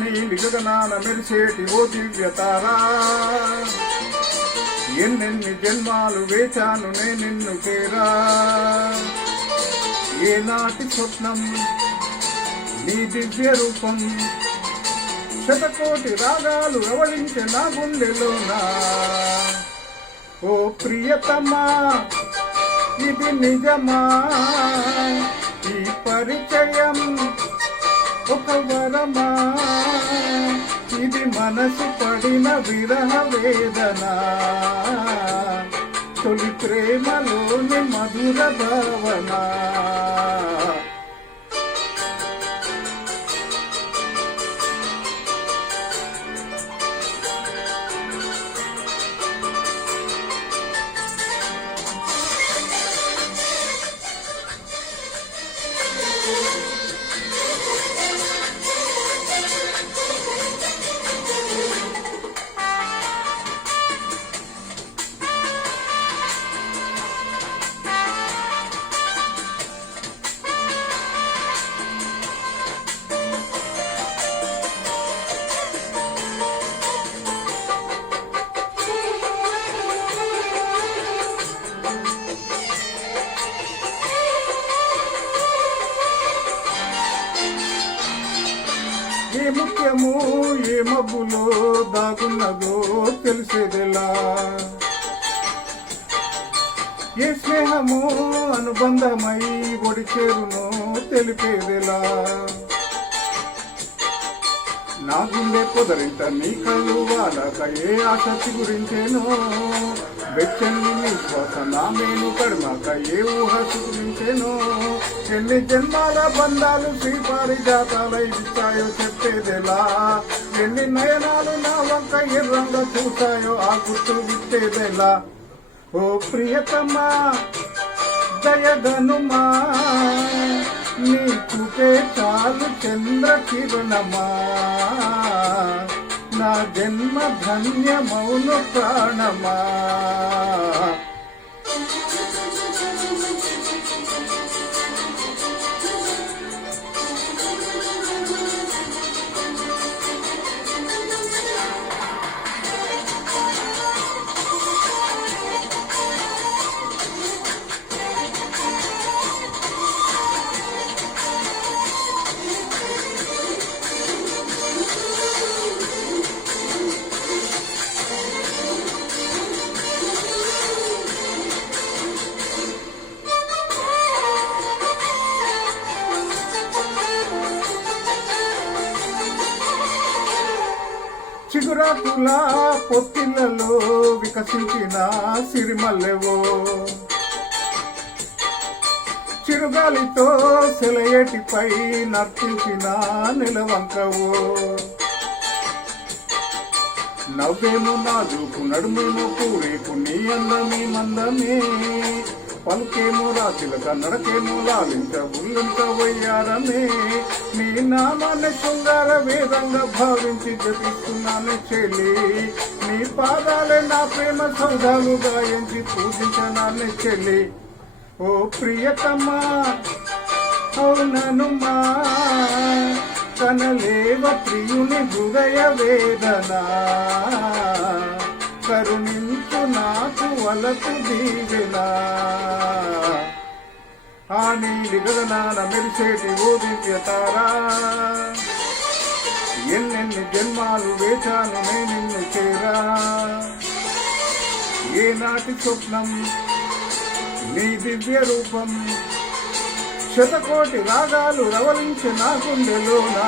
నీలి గగనాన మెరిసేటి ఓ దివ్యతారా, ఎన్నెన్ని జన్మాలు వేచాను నే నిన్ను చేరా. ఏనాటి స్వప్నం నీ దివ్య రూపం, శతకోటి రాగాలు రవళించే నా గుండెలోనా. ఓ ప్రియతమా ఇది నిజమా, ఈ పరిచయం ఒక వరమా, ఇది మనసు పడిన విరహ వేదన, తొలి ప్రేమలోని మధుర భావన. ఏ ముఖ్యము ఏ మబ్బులో దాగున్నదో తెలిసేదెలా, ఏ స్నేహము అనుబంధమై ఒడి చేరునో తెలిపేదెలా. నా గుండె పొదరింత నీ కళ్ళు వాళ్ళక ఏ ఆసక్తి గురించేనో, వెచ్చని విశ్వాస నా మేను కడమాక ఏ ఊహ గురించేనో. ఎన్ని జన్మాల బంధాలు శ్రీపారిజాతాలై ఇచ్చాయో చెప్పేదెలా, ఎన్ని నయనాలు నా వంక ఎర్రంగా చూసాయో ఆ గుర్తు విట్టేదెలా. ఓ ప్రియతమా దయగనుమా, నీ చూపే చాలు చంద్ర కిరణమా, నా జన్మ ధన్యమౌను ప్రాణమా. చిగురాకుల పొత్తిళ్లలో వికసించిన సిరిమల్లెవో, చిరుగాలితో సెలయేటిపై నర్తించిన నిలవంకవో. నవ్వేమో నాజుకు నడుమేమో పూరేకు నీ అందమే మందమే, పలుకేమో రాతిలక నడకేమో లాలించ ఉల్లించ వయ్యారమే. నీ నామాన్ని శృంగార వేదంగా భావించి జపిస్తున్నాను చెల్లి, నీ పాదాలే నా ప్రేమ సౌధాలు గాయించి పూజించనాన్ని చెల్లి. ఓ ప్రియతమా అవుననుమా, కనలేవ ప్రియుని హృదయ వేదన, కరుణించు నాకు వలపు దీవెన. ఆ నీలి గగనాన మెరిసేటి ఓ దివ్యతారా, ఎన్నెన్ని జన్మాలు వేచాను నే నిన్ను చేరా. ఏనాటి స్వప్నం నీ దివ్య రూపం, శతకోటి రాగాలు రవలించి నా గుండెలోనా.